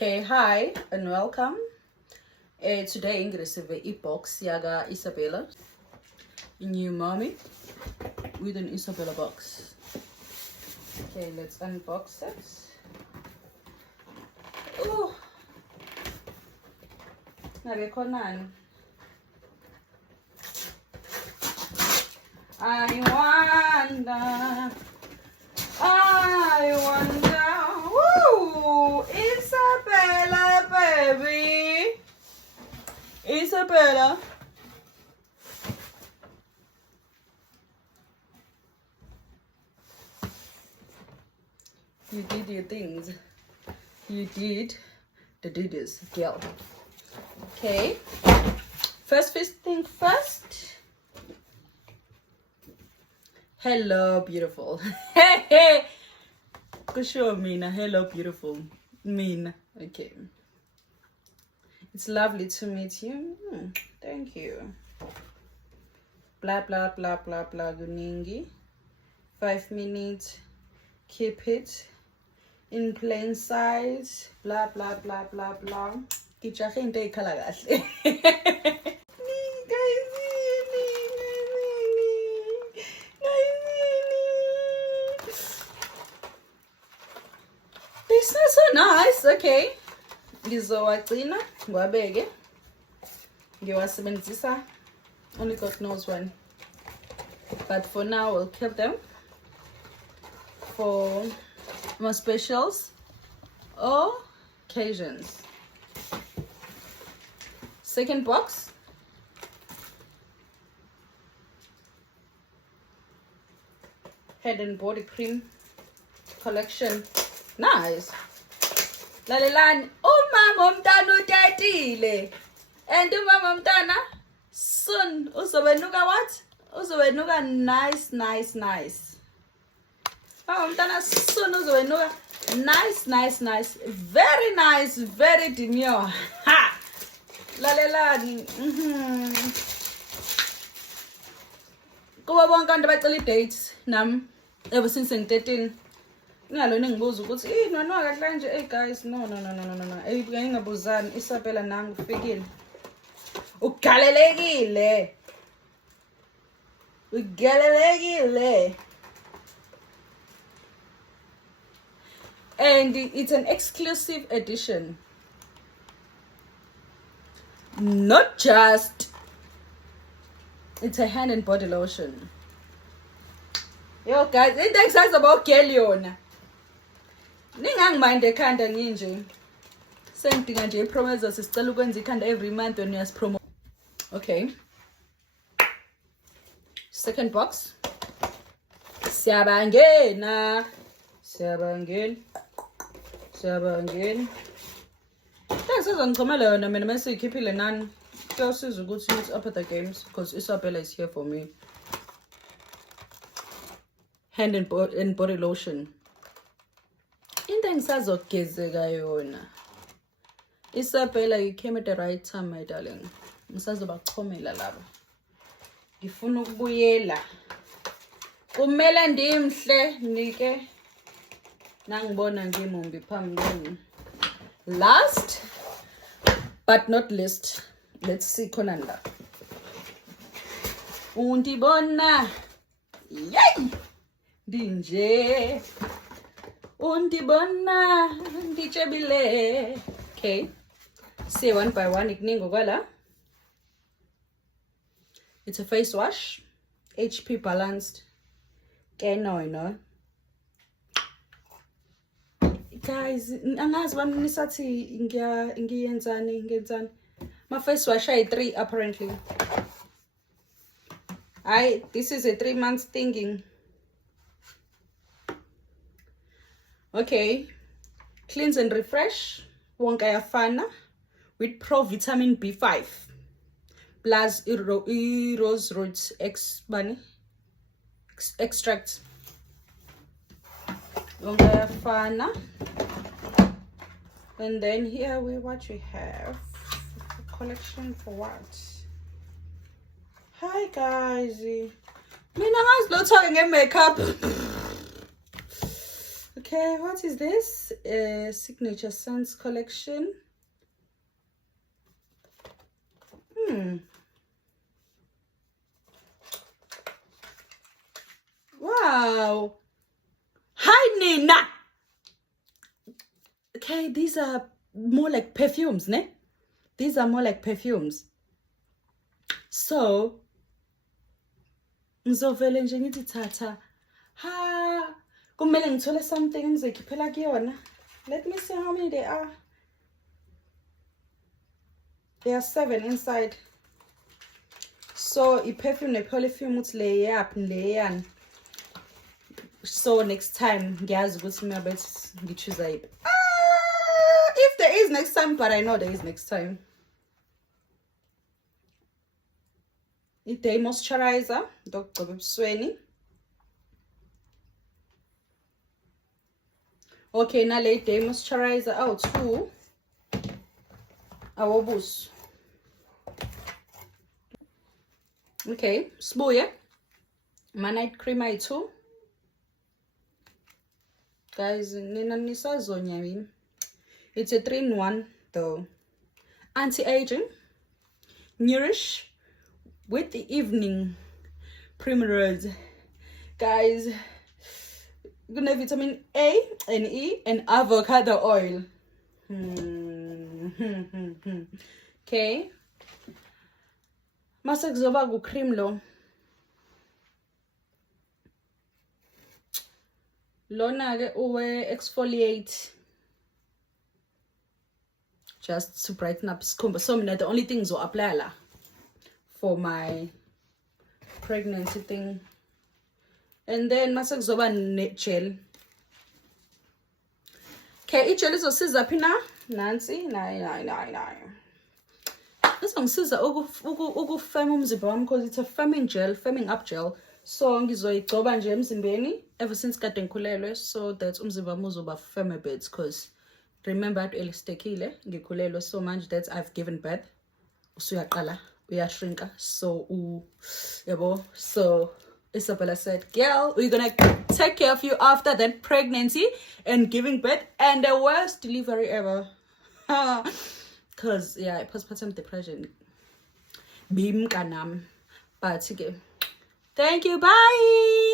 Okay, hi and welcome. Today I'm going to receive a box yaga Isabella, new mommy with an Isabella box. Okay, let's unbox it. Oh, nabekhonani. I wonder, woo, Isabella, baby, Isabella. You did your things. You did the duties, girl. Okay. First thing first. Hello, beautiful. Hey, hey. Kusho Mina. Hello, beautiful. Mina. Okay. It's lovely to meet you. Thank you. Blah, blah, blah, blah, blah. Guningi. 5 minutes. Keep it in plain sight. Blah, blah, blah, blah, blah. Kichahe inte ikhala kahle. This is so nice. Okay. Ngizowagcina ngiwabeke. Ngiwasebenzisa only God knows when. But for now we'll keep them for more specials or occasions. Second box. Head and body cream collection. Nice. Lalelani, umama umntana utatile. And umama umntana soon uzobenuka what? Uzobenuka nice. Mama umntana soon uzobenuka nice. Very nice, very demure. Ha! Lalelani. Kuba bonke abantu abacela i-dates nami ever since ngithetini. Ngalona ngibuza ukuthi nonwa kahle nje hey guys no ngingabuzani Isabella nangu ufikile ugalelekile and it's an exclusive edition, not just it's a hand and body lotion. Yo guys, into excited about girl yona ningangiminde ekhanda nginje sengidinga nje ipromoter sicela ukwenza ikhanda every month when you promote. Okay, second box. Siyabangena sengizongicomela yona mina mase ikhiphile nani kuyasiza ukuthi it's up at the games because Isabella is here for me. Hand and body lotion. Into engisazogezeka yona. Isabella, you came at the right time, my darling. Ngisazobachomela laba. Ngifuna ukubuyela. Kumele ndimhle nike. Nangibona ngimumbi phambili. Last but not least, let's see khona la. Undibona. Yay! Dinje. Undibona ndijabule. Okay, say one by one ikuningo kwala. It's a face wash, HP balanced. No. Guys, angazi bani nisathi ngiyenzani. My face wash ay 3 apparently. This is a 3 months thinking. Okay, cleanse and refresh wonke ayafana with pro vitamin B5 plus rose roots extract wonke ayafana. And then here what we have a collection for what. Hi guys, mina ngazilotha nge makeup. Okay, what is this? Signature Scents collection. Wow. Hi, Nina. Okay, these are more like perfumes, ne? These are more like perfumes. So, ngizovele nje ngithi thatha. Ha, kumele ngithole something ngizokhiphela kuyona. Let me see how many there are. There are 7 inside. So, i-perfume ne-perfume uthi leyana. So next time, ngiyazi ukuthi mina bethi ngichoose yiphi. If there is next time, but I know there is next time. I-day moisturizer, ndokugcoba ebusweni. Okay, nale day moisturizer, 2 awobuso. Okay, sibuye. My night cream 2. Guys, nina nisazonya yini. It's a 3-in-1 though. Anti-aging, nourish with the evening primrose. Guys, gonna vitamin A and E and avocado oil. Okay. Mase kuzoba ku cream lo. Lona ke uwe exfoliate just to brighten up skin. So mina the only things will apply la for my pregnancy thing. And then mase kuzoba ne gel. Okay, i-gel izosiza phina nansi nayi. Izongisiza ukufema umzimba wami because it's a firming gel, firming up gel. So ngizoyigcoba nje emzimbeni ever since kade ngikhulelwe so that umzimba wami uzoba firm a bit because remember at elistekile ngikhulelwe so manje that I've given birth usuyaqala uyashrinka so yabo. So Isabella said, girl, we're gonna take care of you after that pregnancy and giving birth and the worst delivery ever. Because yeah, postpartum depression bim kanam. But okay, thank you, bye.